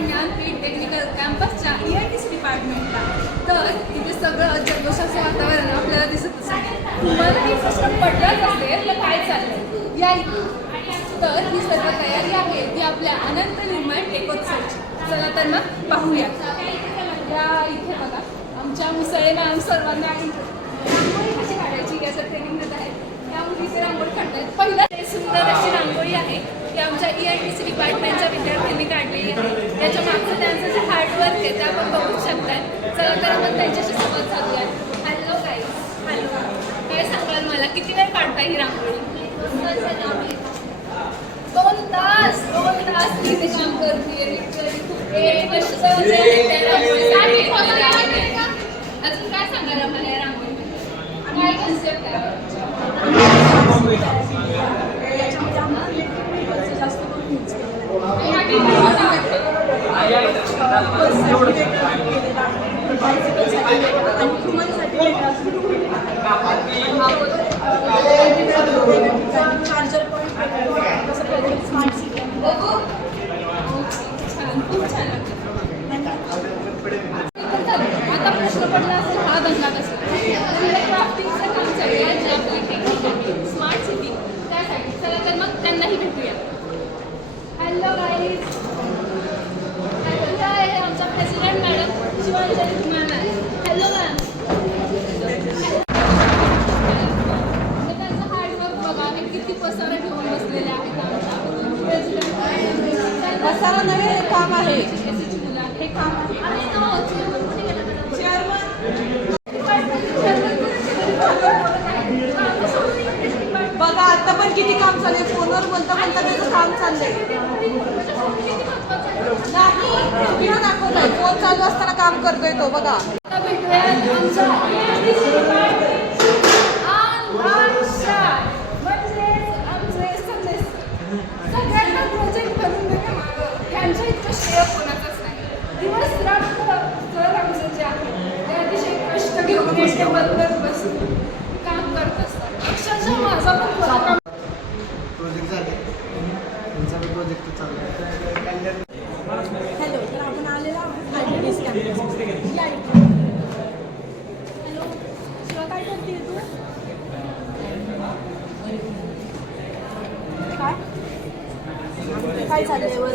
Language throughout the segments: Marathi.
ज्ञानपीठ टेक्निकल कॅम्पसच्या EITC डिपार्टमेंटला. तर इथे सगळं जल्लोषाचं वातावरण आपल्याला दिसत असेल. तुम्हाला एक प्रश्न पडलाच असेल तर काय चाललंय या इथे. तर ही सर्व तयारी आहे ती आपल्या अनंत निर्माण टेकोत्सवची. चला तर मग पाहूया. या इथे बघा आमच्या मुसळे मॅम सर्वांना रांगोळी कशी काढायची याचं ट्रेनिंग देत आहेत. त्या मुलीचे रांगोळी काढतायत. पहिला सुंदर अशी रांगोळी आहे ती आमच्या EITC डिपार्टमेंटच्या विद्यार्थ्यांनी काढलेली आहे. त्याच्या मागचं त्यांचं जे हार्डवर्क आहे ते आपण बघू शकताय. चला तर मग त्यांच्याशी संवाद साधूया. Hello guys. हॅलो, काय सांगाल मला किती वेळ काढताय ही रांगोळी? 2 तास. 2 तास मी इथे काम करते. अजून काय सांगाल आम्हाला या रांगोळी काय कन्सेप्ट आहे? चार्जर पॉईंट स्मार्ट सिटी छान, खूप छान. आता प्रश्न पडला असेल हा धंदा कसा. क्राफ्टिंगचं काम चालू आहे जे आपली टेक्निकल स्मार्ट सिटी त्यासाठी. चला तर मग त्यांनाही भेटूया. Hello guys. आहे आमचा president madam Shivanjali Dhumana. Hello ma'am. त्यांचं हार्डवर्क बघा हे किती पसारा ठेवून बसलेले आहेत. पसारा नव्हे हे काम आहे. हे काम बघा आता पण किती काम चाललंय. फोनवर बोलता बोलता त्याचं काम चाललंय. नाही दाखवतोय फोन चालू असताना काम करतोय तो. बघा सगळ्यांना प्रोजेक्ट करून देणं यांच्या इतकं श्रेय कोणाचंच नाही. दिवस रात्र जर आमचं जे आहे ते अतिशय कष्ट घेऊन येते बदलत बसून काम करत असतात. अक्षरशः माझा पण प्रोजेक्ट झाले. तुमचा प्रोजेक्ट चालू आहे. हॅलो. तर आपण आलेला IITC कॅम्पस. हॅलो शिवा, काय करते तू? काय चाललंय वर?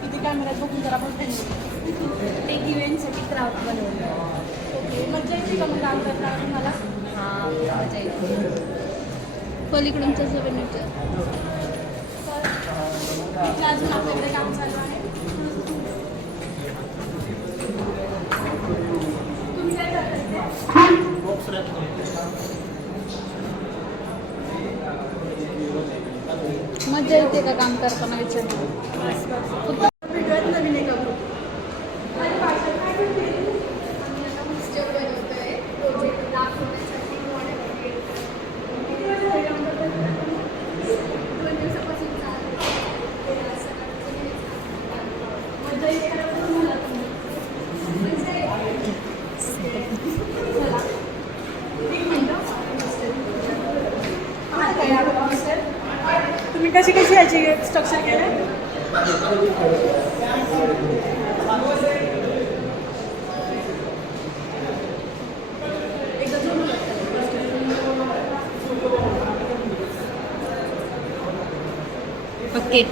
किती कॅमेऱ्यात बघून जरा आपण टेक इव्हेंटसाठी क्राफ्ट बनवलं. ओके. मजा येते का मग काम करताना मला? हां, मजा येते. पलीकडूनच्या जमिनीच्या अजून आपल्याकडे काम चालू आहे. तुम्ही काय करताय? मजा येते का काम करताना विचार. नवीन आहे का ग्रुप? तुम्ही कशी कशी याची स्ट्रक्चर केलं? ओके.